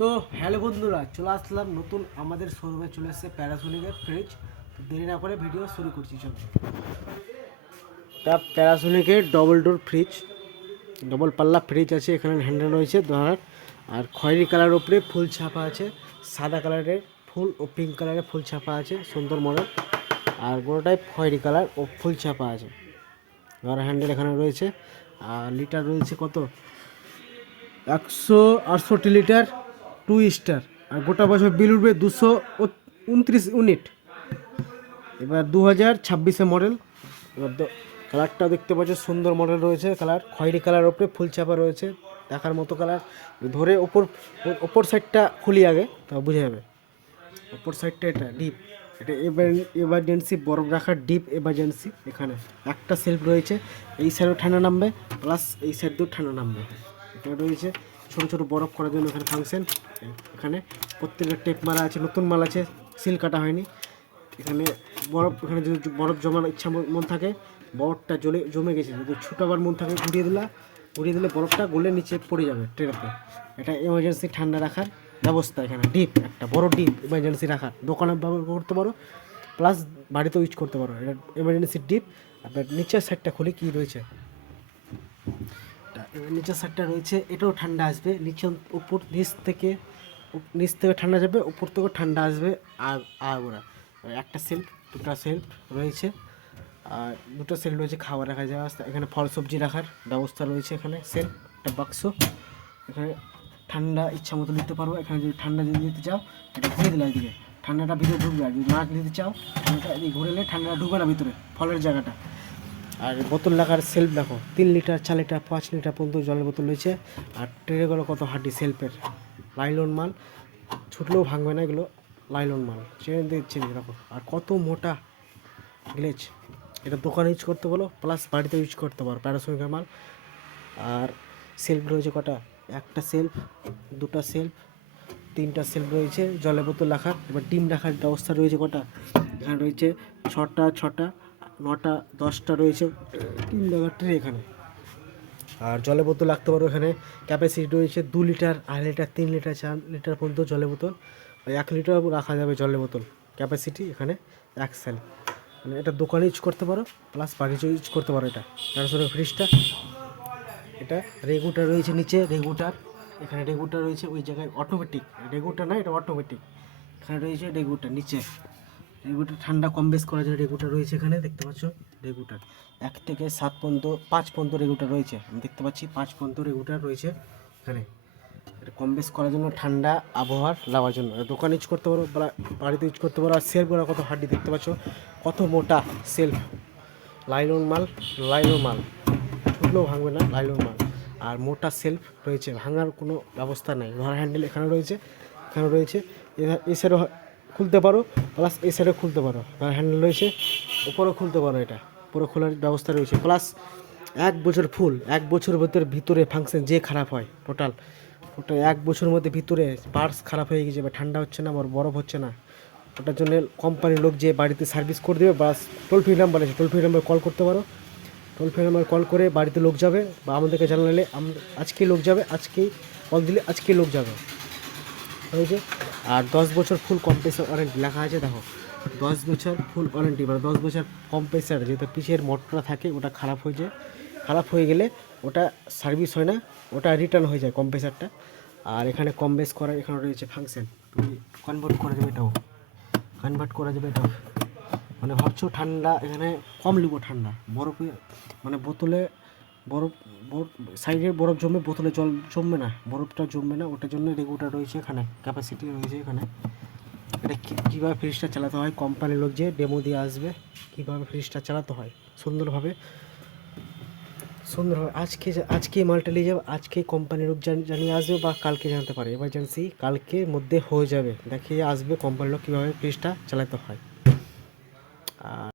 তো হ্যালো বন্ধুরা, চলে আসলাম নতুন আমাদের শোরুমে। চলে এসেছে প্যারাসোনিকের ফ্রিজ। তো দেরি না করে ভিডিও শুরু করছি। চলো, এটা প্যারাসোনিকের ডবল ডোর ফ্রিজ, ডবল পাল্লা ফ্রিজ আছে। এখানে হ্যান্ডেল রয়েছে ধরার, আর খয়েরি কালারের উপরে ফুল ছাপা আছে, সাদা কালারের ফুল ও পিঙ্ক কালারের ফুল ছাপা আছে, সুন্দর মডেল। আর গোটাটাই খয়েরি কালার ও ফুল ছাপা আছে। ধরার হ্যান্ডেল এখানে রয়েছে। আর লিটার রয়েছে কত, 168 লিটার 2 স্টার। আর গোটা বছর বিল উঠবে 229 ইউনিট। এবার 2026 মডেল। এবার কালারটা দেখতে পাচ্ছ, সুন্দর মডেল রয়েছে। কালার খয়েরি কালার ওপরে ফুল চাপা রয়েছে, দেখার মতো কালার। ধরে ওপর সাইডটা খুলি আগে, তা বুঝে যাবে। ওপর সাইডটা এটা ডিপ, এটা এমার্জেন্সি বরফ রাখার ডিপ এমার্জেন্সি। এখানে একটা সেলফ রয়েছে, এই সাইডেও ঠান্ডা নামবে, প্লাস এই সাইডেও ঠান্ডা নামবে। এখানে রয়েছে ছোটো ছোটো বরফ করার জন্য এখানে ফাংশন। এখানে প্রত্যেকটা টেপ মারা আছে, নতুন মাল আছে, সিল কাটা হয়নি। এখানে বরফ, এখানে যদি বরফ জমার ইচ্ছা মন থাকে, বরফটা জমে গেছে, যদি ছুটাবার মন থাকে ঘুরিয়ে দিলে বরফটা গলে নিচে পড়ে যাবে ট্রেতে। এটা এমার্জেন্সি ঠান্ডা রাখার ব্যবস্থা। এখানে ডিপ, একটা বড় ডিপ এমার্জেন্সি রাখার, দোকানে ব্যবহার করতে পারো, প্লাস বাড়িতেও ইউজ করতে পারো। এটা এমার্জেন্সি ডিপ। আপনার নিচের সাইডটা খুলে কী রয়েছে, নিচের সাইডটা রয়েছে, এটাও ঠান্ডা আসবে। উপর নিচ থেকে ঠান্ডা যাবে, উপর থেকেও ঠান্ডা আসবে। আর ওরা একটা সেলফ, দুটো সেলফ রয়েছে, আর দুটো সেলফ রয়েছে খাবার রাখা যাওয়া। এখানে ফল সবজি রাখার ব্যবস্থা রয়েছে। এখানে সেলফ, একটা বাক্স। এখানে ঠান্ডা ইচ্ছা মতো নিতে পারবো। এখানে যদি ঠান্ডা যদি নিতে চাও, এটা ঘুরে দিলে এদিকে ঠান্ডাটা ভিতরে ঢুকবে। আর যদি না নিতে চাও, ঠান্ডাটা এদিকে ঘুরেলে ঠান্ডাটা ঢুকবে না ভিতরে, ফলের জায়গাটা। আর বোতল রাখার সেলফ দেখো, 3 লিটার 4 লিটার 5 লিটার পর্যন্ত জলের বোতল রয়েছে। আর ট্রেগুলো কত হার্ডি সেলফের, লাইলন মাল, ছুটলেও ভাঙবে না এগুলো, লাইলন মাল চেনে দিচ্ছি এরকম। আর কত মোটা গ্লেজ, এটা দোকানে ইউজ করতে পারো, প্লাস বাড়িতে ইউজ করতে পারো, প্যারাসোনিকের মাল। আর সেলফ রয়েছে কটা, একটা সেলফ, দুটা সেলফ, তিনটা সেলফ রয়েছে জলের বোতল রাখার। এবার ডিম রাখার ব্যবস্থা রয়েছে কটা, এখানে রয়েছে ছটা 9টা 10টা রয়েছে ডিম রাখার ট্রে এখানে। আর জলের বোতল রাখতে পারো। এখানে ক্যাপাসিটি রয়েছে 2 লিটার, 2.5 লিটার, 3 লিটার, 4 লিটার পর্যন্ত জলের বোতল। 1 লিটার রাখা যাবে জলের বোতল ক্যাপাসিটি এখানে 1 সেল। মানে এটা দোকানে ইউজ করতে পারো, প্লাস বাড়িতে ইউজ করতে পারো। এটা প্যারাসোনিক ফ্রিজটা, এটা রেগুটার রয়েছে নিচে, রেগুটার এখানে রেগুটার রয়েছে ওই জায়গায়, অটোমেটিক রেগুটার না, এটা অটোমেটিক। এখানে রয়েছে রেগুটার নিচে, রেগুটার ঠান্ডা কম বেশ করার জন্য রেগুটার রয়েছে এখানে, দেখতে পাচ্ছ। রেগুটার 1 থেকে 7 পর্যন্ত, 5 পর্যন্ত রেগুটার রয়েছে, আমি দেখতে পাচ্ছি 5 পর্যন্ত রেগুটার রয়েছে এখানে। এটা কম বেশ করার জন্য, ঠান্ডা আবহাওয়ার লাগার জন্য। দোকান ইউজ করতে পারো, বাড়িতে ইউজ করতে পারো। আর সেলফগুলো কত হার্ডি দেখতে পাচ্ছ, কত মোটা সেলফ, লাইলন মাল ছুটলেও ভাঙবে না, লাইলন মাল। আর মোটা সেলফ রয়েছে, ভাঙার কোনো ব্যবস্থা নেই। ধর হ্যান্ডেল এখানে রয়েছে, এই সাইডও খুলতে পারো, প্লাস এই সাইডে খুলতে পারো। ধর হ্যান্ডেল রয়েছে, উপরেও খুলতে পারো, এটা পুরো খোলার ব্যবস্থা রয়েছে। প্লাস 1 বছর ভিতরে ফাংশন যে খারাপ হয়, টোটাল 1 বছরের মধ্যে ভিতরে পার্টস খারাপ হয়ে গেছে বা ঠান্ডা হচ্ছে না বা বরফ হচ্ছে না, ওটার জন্য কোম্পানির লোক যে বাড়িতে সার্ভিস করে দেবে। বাস টোল ফ্রি নাম্বার আছে, টোল ফ্রি নাম্বারে কল করতে পারো। টোল ফ্রি নাম্বারে কল করে বাড়িতে লোক যাবে, বা আমাদেরকে জানালে আজকেই লোক যাবে, আজকেই কল দিলে আজকেই লোক যাবে হয়েছে। আর 10 বছর ফুল কম্প্রেসার ওয়ারেন্টি লেখা আছে, দেখো 10 বছর ফুল ওয়ারেন্টি, মানে 10 বছর কম্প্রেসার, যেহেতু পিছের মোটরটা থাকে ওটা খারাপ হয়ে গেলে ওটা সার্ভিস হয় না, ওটা রিটার্ন হয়ে যায় কম্প্রেসারটা। আর এখানে কম বেশ করার এখানে রয়েছে ফাংশন, তুমি কনভার্ট করা যাবে এটাও। মানে ভাবছো ঠান্ডা এখানে কম লিবো, ঠান্ডা বরফে, মানে বোতলে বরফ সাইডে বরফ জমে, বোতলে জল জমবে না, বরফটা জমবে না, ওটার জন্য রেগুটার রয়েছে এখানে, ক্যাপাসিটি রয়েছে এখানে। এটা কীভাবে ফ্রিজটা চালাতে হয়, কোম্পানির লোক যে ডেমো দিয়ে আসবে কীভাবে ফ্রিজটা চালাতে হয় সুন্দরভাবে। আজকে মালটা নিয়ে যাবে, আজকে কোম্পানির লোক জানিয়ে আসবে, বা কালকে জানতে পারে, এমার্জেন্সি কালকের মধ্যে হয়ে যাবে, দেখিয়ে আসবে কোম্পানির লোক কীভাবে ফ্রিজটা চালাতে হয়। আর